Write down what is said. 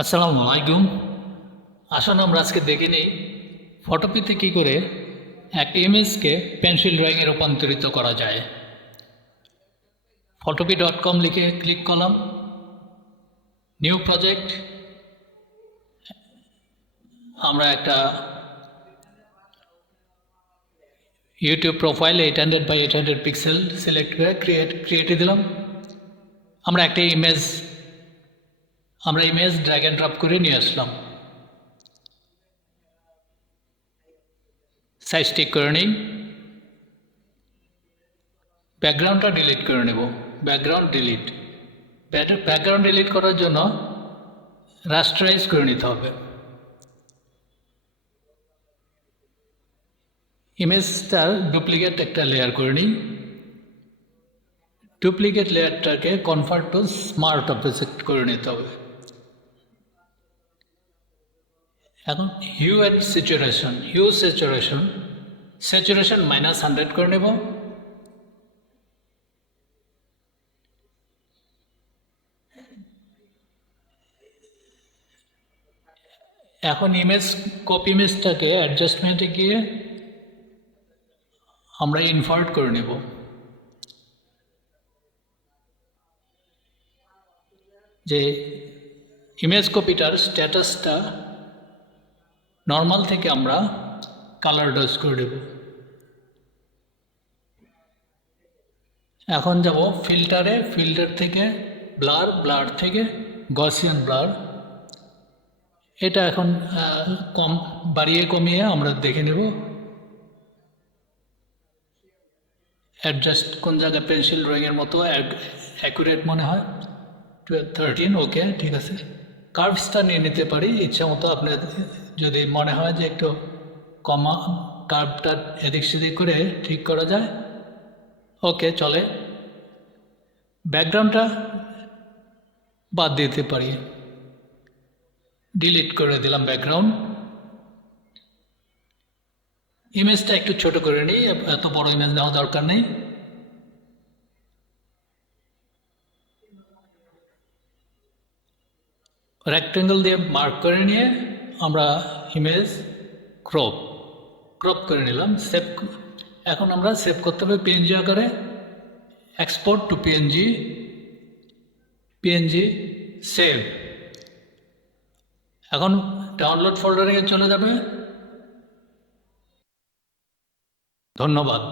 আসসালামু আলাইকুম। আসুন আমরা আজকে দেখে নিই ফটোপিতে কী করে একটা ইমেজকে পেন্সিল ড্রয়িংয়ে রূপান্তরিত করা যায়। photopea.com লিখে ক্লিক করলাম, নিউ প্রজেক্ট। আমরা একটা YouTube profile 800 x 800 pixel select করে ক্রিয়েটে দিলাম। আমরা একটা ইমেজ ড্র্যাগ অ্যান্ড ড্রপ করে নিয়ে আসলাম। সাইজ ঠিক করে নিই। ব্যাকগ্রাউন্ডটা ডিলিট করে নেব। ব্যাকগ্রাউন্ড ডিলিট করার জন্য রাস্টারাইজ করে নিতে হবে। ইমেজটার ডুপ্লিকেট একটা লেয়ার করে নিই। ডুপ্লিকেট লেয়ারটাকে কনভার্ট টু স্মার্ট অবজেক্ট করে নিতে হবে। এখন হিউ অ্যান্ড স্যাচুরেশন -100 করে নেব। এখন কপি ইমেজটাকে অ্যাডজাস্টমেন্টে গিয়ে আমরা ইনভার্ট করে নেব। যে ইমেজ কপিটার স্ট্যাটাসটা নর্মাল থেকে আমরা কালার ডজ করে দেব। এখন যাব ফিল্টার থেকে ব্লার থেকে গসিয়ান ব্লার। এটা এখন বাড়িয়ে কমিয়ে আমরা দেখে নেব অ্যাডজাস্ট কোন জায়গায় পেন্সিল ড্রয়িংয়ের মতো অ্যাকুরেট মনে হয়। 13 ওকে, ঠিক আছে। কার্ভসটা নিয়ে নিতে পারি ইচ্ছা মতো। আপনার যদি মনে হয় যে একটু কার্ভটা এদিক সেদিক করে ঠিক করা যায়, ওকে চলে। ব্যাকগ্রাউন্ডটা বাদ দিতে পারি, ডিলিট করে দিলাম ব্যাকগ্রাউন্ড। ইমেজটা একটু ছোট করে নিই, এত বড় ইমেজ নেওয়া দরকার নেই। রেক্টেঙ্গল দিয়ে মার্ক করে নিয়ে আমরা ইমেজ ক্রপ করে নিলাম। এখন আমরা সেভ করতে হবে পিএনজি আকারে। Export two PNG save. এখন ডাউনলোড ফোল্ডারে চলে যাবে। ধন্যবাদ।